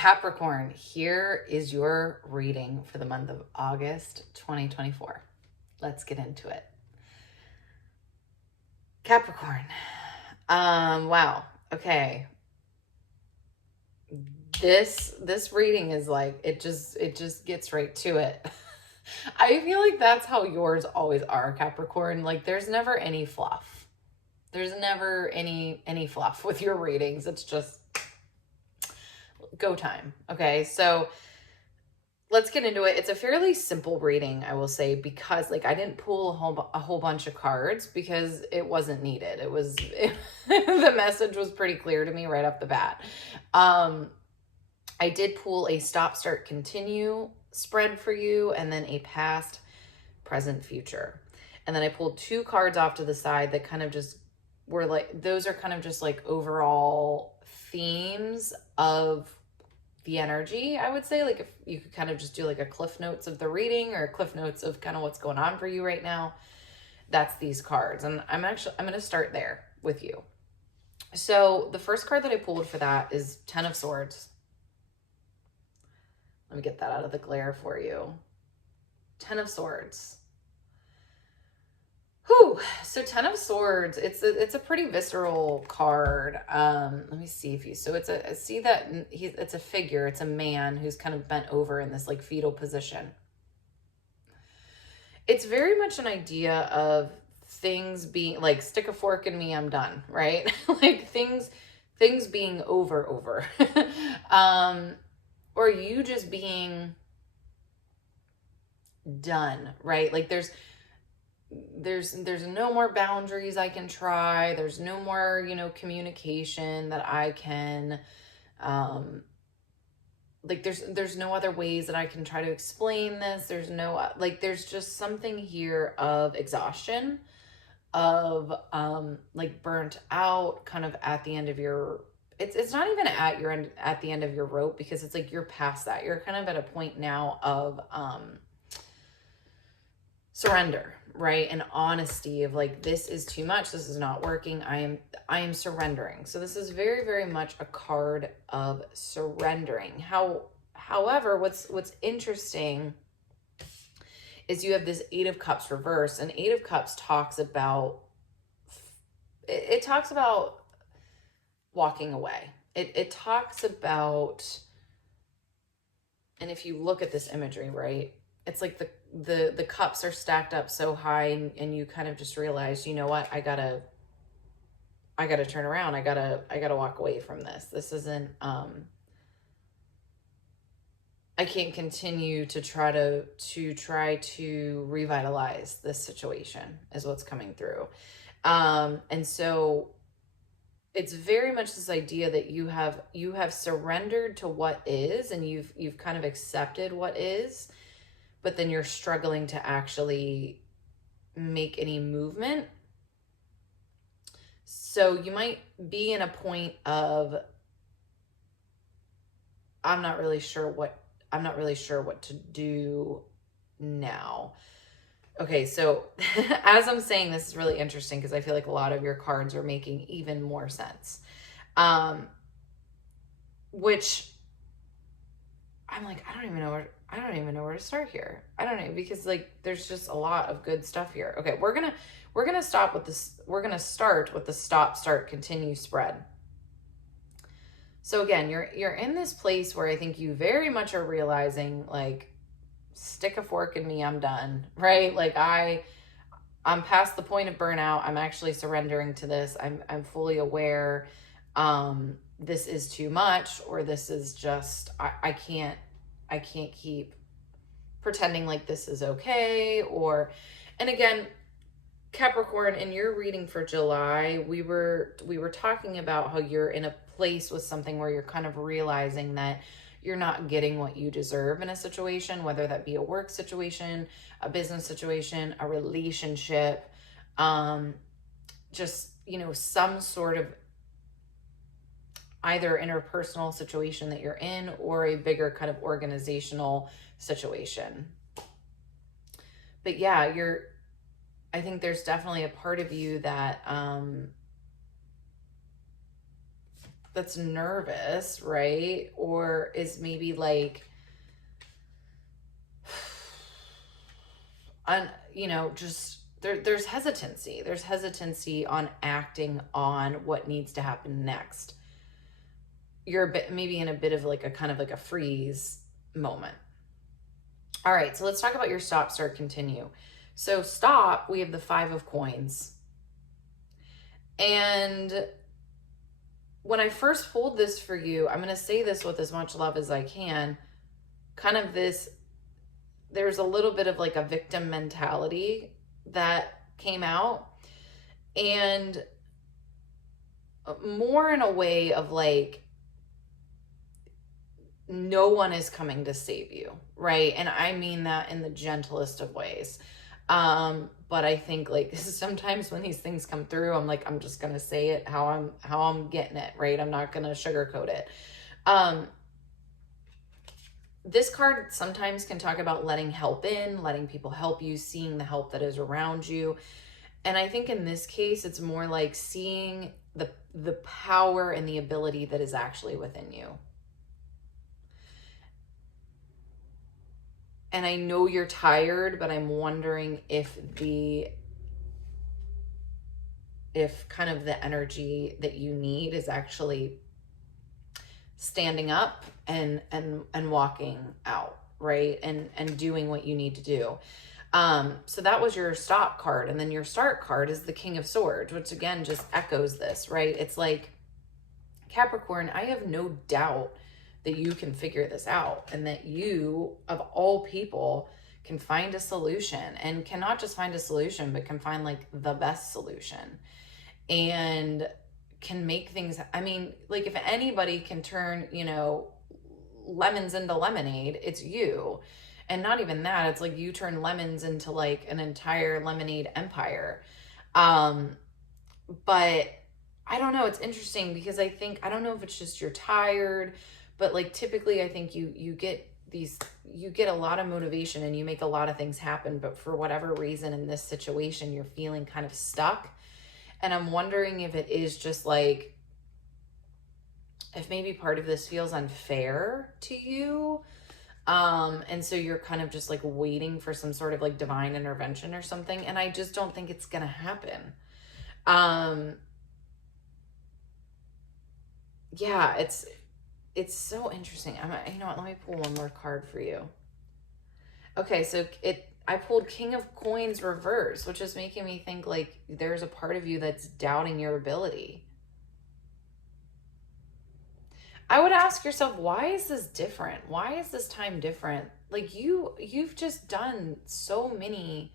Capricorn, here is your reading for the month of August 2024. Let's get into it. Capricorn. Wow. Okay. This reading is like it just gets right to it. I feel like that's how yours always are, Capricorn. Like there's never any fluff. There's never any fluff with your readings. It's just go time. Okay? So let's get into it. It's a fairly simple reading, I will say, because like I didn't pull a whole bunch of cards because it wasn't needed. The message was pretty clear to me right off the bat. I did pull a stop, start, continue spread for you, and then a past, present, future. And then I pulled two cards off to the side that kind of just were like, those are kind of just like overall themes of the energy, I would say. Like if you could kind of just do like a cliff notes of the reading or cliff notes of kind of what's going on for you right now, that's these cards. And I'm going to start there with you. So the first card that I pulled for that is 10 of Swords. Let me get that out of the glare for you. 10 of Swords. Whew. So 10 of Swords, it's a pretty visceral card. Let me see if you, so it's a, see that it's a figure, it's a man who's kind of bent over in this like fetal position. It's very much an idea of things being like, stick a fork in me, I'm done, right? Like things being over. Or you just being done, right? Like there's no more boundaries I can try. There's no more, communication that I can, like there's no other ways that I can try to explain this. There's no, like, there's just something here of exhaustion, of, like burnt out, kind of at the end of your, it's not even at the end of your rope, because it's like you're past that. You're kind of at a point now of surrender, right? And honesty of like, this is too much. This is not working. I am surrendering. So this is very, very much a card of surrendering. However, what's interesting is you have this 8 of Cups reverse, and 8 of Cups talks about, it talks about walking away. It talks about, and if you look at this imagery, right, it's like the cups are stacked up so high, and you kind of just realize, you know what, I gotta turn around. I gotta walk away from this. This isn't, I can't continue to try to revitalize this situation, is what's coming through. And so it's very much this idea that you have surrendered to what is, and you've kind of accepted what is, but then you're struggling to actually make any movement. So you might be in a point of, I'm not really sure what to do now. Okay, so as I'm saying, this is really interesting because I feel like a lot of your cards are making even more sense. Which I'm like, I don't even know where to start here. I don't know, because like there's just a lot of good stuff here. Okay, we're gonna stop with this. We're gonna start with the stop, start, continue spread. So again, you're in this place where I think you very much are realizing, like, stick a fork in me, I'm done, right? Like I'm past the point of burnout. I'm actually surrendering to this. I'm fully aware this is too much, or this is just, I can't keep pretending like this is okay. Or, and again, Capricorn, in your reading for July, we were talking about how you're in a place with something where you're kind of realizing that you're not getting what you deserve in a situation, whether that be a work situation, a business situation, a relationship, just, some sort of either interpersonal situation that you're in, or a bigger kind of organizational situation. But yeah, I think there's definitely a part of you that that's nervous, right? Or is maybe like, just there's hesitancy. There's hesitancy on acting on what needs to happen next. You're a bit, maybe in a bit of like a kind of like a freeze moment. All right, so let's talk about your stop, start, continue. So stop, we have the 5 of coins. And when I first pulled this for you, I'm going to say this with as much love as I can. Kind of this, there's a little bit of like a victim mentality that came out, and more in a way of like, no one is coming to save you, right? And I mean that in the gentlest of ways. But I think like sometimes when these things come through, I'm like, I'm just gonna say it how I'm getting it, right? I'm not gonna sugarcoat it. This card sometimes can talk about letting help in, letting people help you, seeing the help that is around you. And I think in this case, it's more like seeing the power and the ability that is actually within you. And I know you're tired, but I'm wondering if kind of the energy that you need is actually standing up and walking out, right? And doing what you need to do. So that was your stop card. And then your start card is the King of Swords, which again just echoes this, right? It's like, Capricorn, I have no doubt that you can figure this out, and that you, of all people, can find a solution, and cannot just find a solution, but can find like the best solution, and can make things, I mean, like if anybody can turn, lemons into lemonade, it's you. And not even that, it's like you turn lemons into like an entire lemonade empire. But I don't know, it's interesting because I don't know if it's just you're tired, but like typically I think you get a lot of motivation and you make a lot of things happen, but for whatever reason in this situation, you're feeling kind of stuck. And I'm wondering if it is just like, if maybe part of this feels unfair to you. And so you're kind of just like waiting for some sort of like divine intervention or something. And I just don't think it's going to happen. Yeah, it's so interesting. You know what? Let me pull one more card for you. Okay, so I pulled King of Coins reverse, which is making me think like there's a part of you that's doubting your ability. I would ask yourself, why is this different? Why is this time different? Like you've just done so many,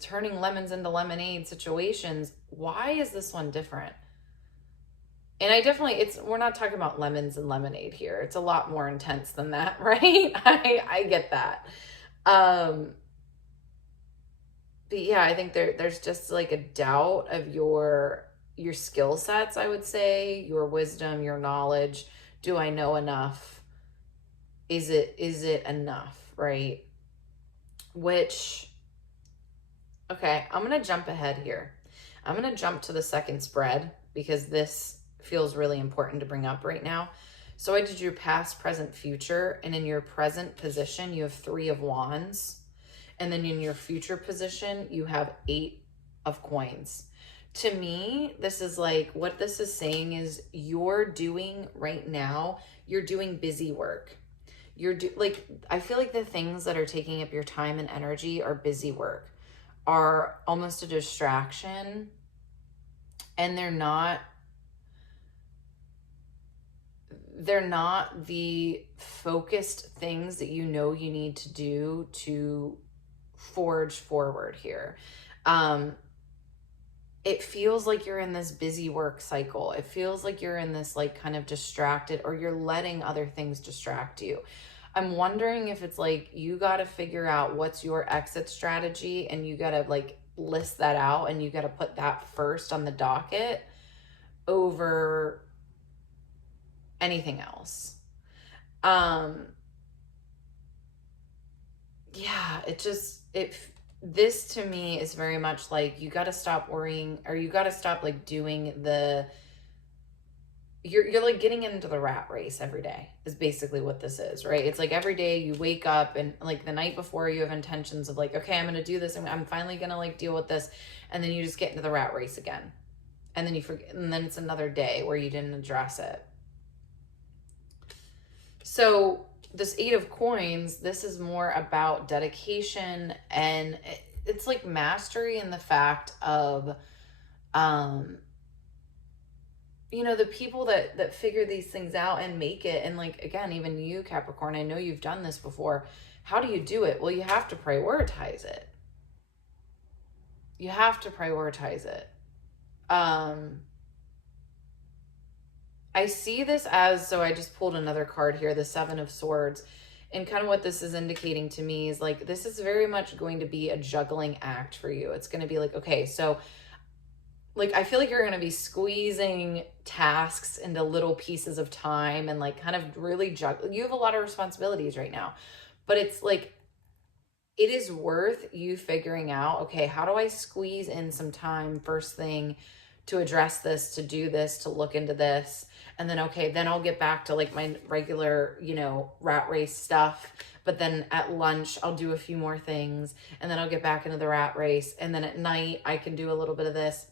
turning lemons into lemonade situations. Why is this one different? And we're not talking about lemons and lemonade here. It's a lot more intense than that, right? I get that. But yeah, I think there's just like a doubt of your skill sets, I would say, your wisdom, your knowledge. Do I know enough? Is it enough, right? Which, okay, I'm going to jump ahead here. I'm going to jump to the second spread because this feels really important to bring up right now. So I did your past, present, future, and in your present position, you have 3 of Wands. And then in your future position, you have 8 of Coins. To me, this is like, what this is saying is you're doing right now, you're doing busy work. I feel like the things that are taking up your time and energy are busy work, are almost a distraction, and they're not the focused things that you need to do to forge forward here. It feels like you're in this busy work cycle. It feels like you're in this like kind of distracted, or you're letting other things distract you. I'm wondering if it's like you got to figure out what's your exit strategy, and you got to like list that out, and you got to put that first on the docket over anything else. Yeah, this to me is very much like, you got to stop worrying, or you got to stop like doing the, you're like getting into the rat race every day is basically what this is, right? It's like every day you wake up and like the night before you have intentions of like, okay, I'm going to do this. I'm finally going to like deal with this. And then you just get into the rat race again. And then you forget, and then it's another day where you didn't address it. So this 8 of Coins, this is more about dedication, and it's like mastery in the fact of, you know, the people that figure these things out and make it. And like, again, even you, Capricorn, I know you've done this before. How do you do it? Well, you have to prioritize it. You have to prioritize it. I see this as, so I just pulled another card here, the 7 of Swords. And kind of what this is indicating to me is like, this is very much going to be a juggling act for you. It's going to be like, okay, so like, I feel like you're going to be squeezing tasks into little pieces of time and like kind of really juggle. You have a lot of responsibilities right now, but it's like, it is worth you figuring out, okay, how do I squeeze in some time first thing to address this, to do this, to look into this. And then, okay, then I'll get back to like my regular, you know, rat race stuff. But then at lunch, I'll do a few more things, and then I'll get back into the rat race. And then at night, I can do a little bit of this.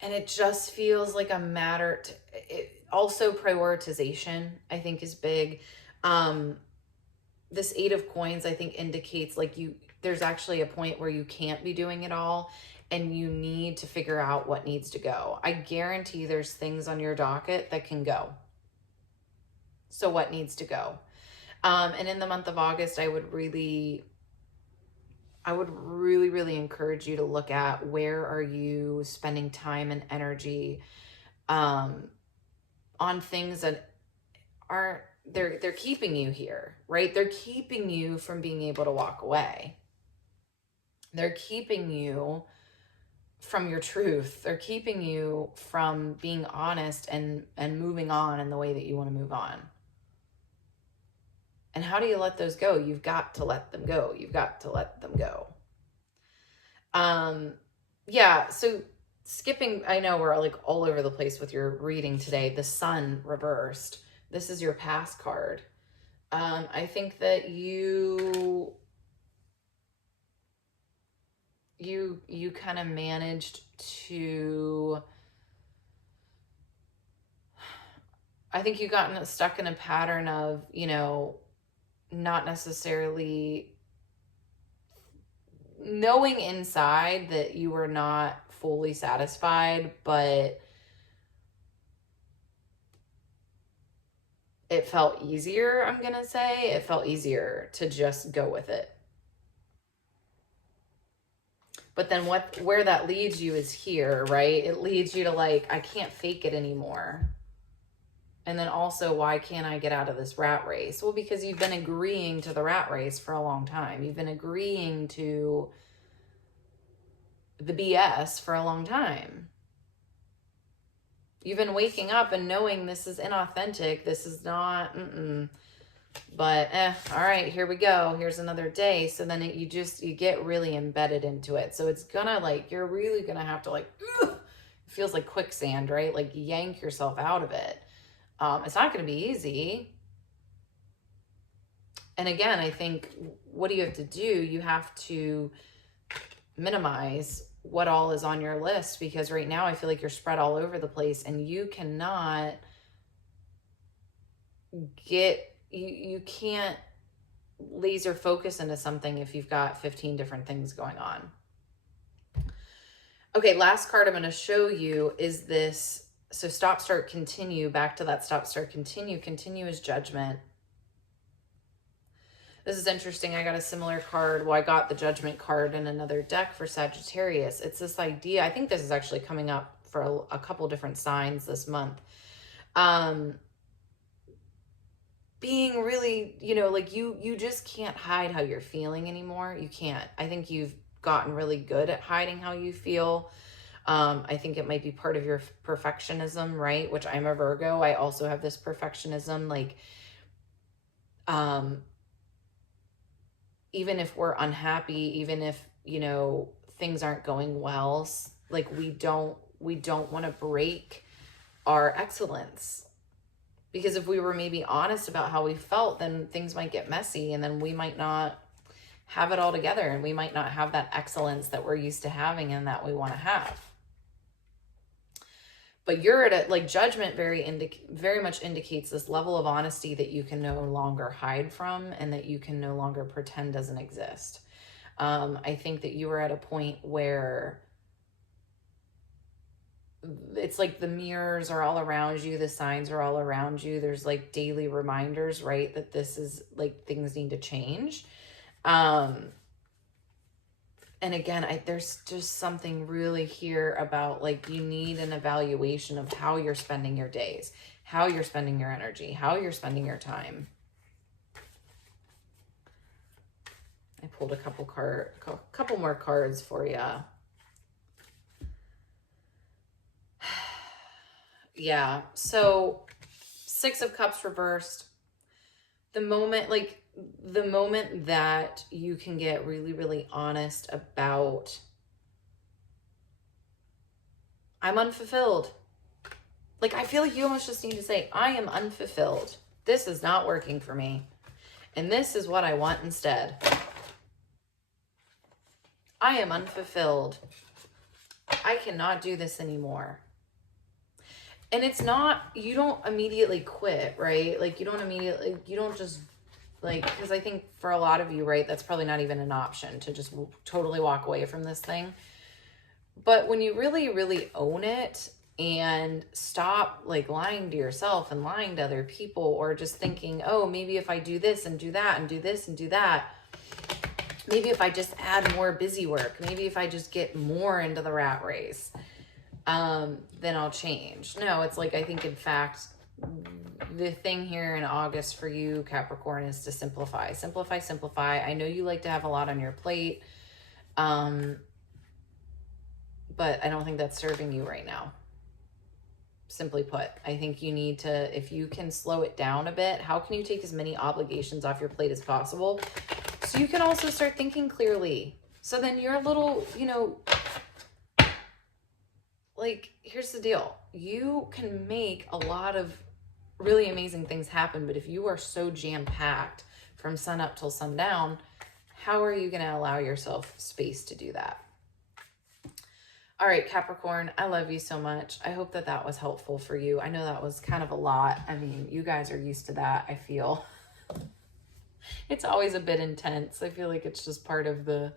And it just feels like a matter to, also prioritization, I think, is big. This 8 of Coins, I think, indicates like there's actually a point where you can't be doing it all, and you need to figure out what needs to go. I guarantee there's things on your docket that can go. So what needs to go? And in the month of August, I would really encourage you to look at, where are you spending time and energy on things that aren't, they're keeping you here, right? They're keeping you from being able to walk away. They're keeping you from your truth. They're keeping you from being honest and moving on in the way that you want to move on. And how do you let those go? You've got to let them go. You've got to let them go. Yeah, so skipping, I know we're like all over the place with your reading today. The Sun reversed. This is your past card. I think that you kind of managed to, I think you got stuck in a pattern of, you know, not necessarily knowing inside that you were not fully satisfied, but it felt easier, I'm going to say. It felt easier to just go with it. But then where that leads you is here, right? It leads you to like, I can't fake it anymore. And then also, why can't I get out of this rat race? Well, because you've been agreeing to the rat race for a long time. You've been agreeing to the BS for a long time. You've been waking up and knowing this is inauthentic. This is not, but all right, here we go. Here's another day. So then you get really embedded into it. So it's gonna like, you're really gonna have to like, it feels like quicksand, right? Like yank yourself out of it. It's not going to be easy. And again, I think, what do you have to do? You have to minimize what all is on your list, because right now I feel like you're spread all over the place, and you cannot you can't laser focus into something if you've got 15 different things going on. Okay, last card I'm going to show you is this. So stop, start, continue. Back to that stop, start, continue. Continue is Judgment. This is interesting. I got a similar card. Well, I got the Judgment card in another deck for Sagittarius. It's this idea. I think this is actually coming up for a couple different signs this month. Being really, you know, like you just can't hide how you're feeling anymore. You can't. I think you've gotten really good at hiding how you feel. I think it might be part of your perfectionism, right? Which I'm a Virgo. I also have this perfectionism. Like, even if we're unhappy, even if, you know, things aren't going well, like we don't want to break our excellence. Because if we were maybe honest about how we felt, then things might get messy, and then we might not have it all together, and we might not have that excellence that we're used to having and that we want to have. But you're at a, like, judgment very much indicates this level of honesty that you can no longer hide from, and that you can no longer pretend doesn't exist. I think that you are at a point where it's like the mirrors are all around you, the signs are all around you. There's like daily reminders, right, that this is like things need to change. And again, there's just something really here about like you need an evaluation of how you're spending your days, how you're spending your energy, how you're spending your time. I pulled a couple more cards for you. Yeah, so 6 of Cups reversed. The moment that you can get really, really honest about, I'm unfulfilled. Like, I feel like you almost just need to say, I am unfulfilled. This is not working for me. And this is what I want instead. I am unfulfilled. I cannot do this anymore. And it's not, you don't immediately quit, right? Like, you don't just, like, because I think for a lot of you, right, that's probably not even an option to just totally walk away from this thing. But when you really, really own it and stop, like, lying to yourself and lying to other people, or just thinking, oh, maybe if I do this and do that and do this and do that, maybe if I just add more busy work, maybe if I just get more into the rat race, then I'll change. No, it's like, I think in fact, the thing here in August for you, Capricorn, is to simplify. I know you like to have a lot on your plate, but I don't think that's serving you right now. Simply put, I think you need to, if you can slow it down a bit, how can you take as many obligations off your plate as possible so you can also start thinking clearly? So then you're a little, you know, like, here's the deal. You can make a lot of really amazing things happen, but if you are so jam-packed from sun up till sundown, how are you going to allow yourself space to do that? All right, Capricorn, I love you so much. I hope that that was helpful for you. I know that was kind of a lot. I mean, you guys are used to that, I feel. It's always a bit intense. I feel like it's just part of the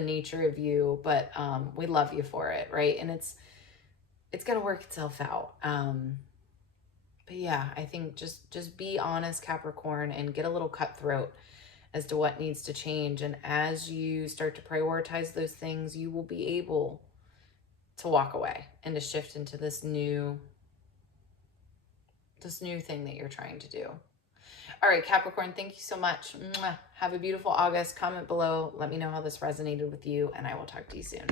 nature of you, but we love you for it, right? And it's going to work itself out. But yeah, I think just be honest, Capricorn, and get a little cutthroat as to what needs to change. And as you start to prioritize those things, you will be able to walk away and to shift into this new thing that you're trying to do. All right, Capricorn, thank you so much. Mwah. Have a beautiful August. Comment below. Let me know how this resonated with you, and I will talk to you soon.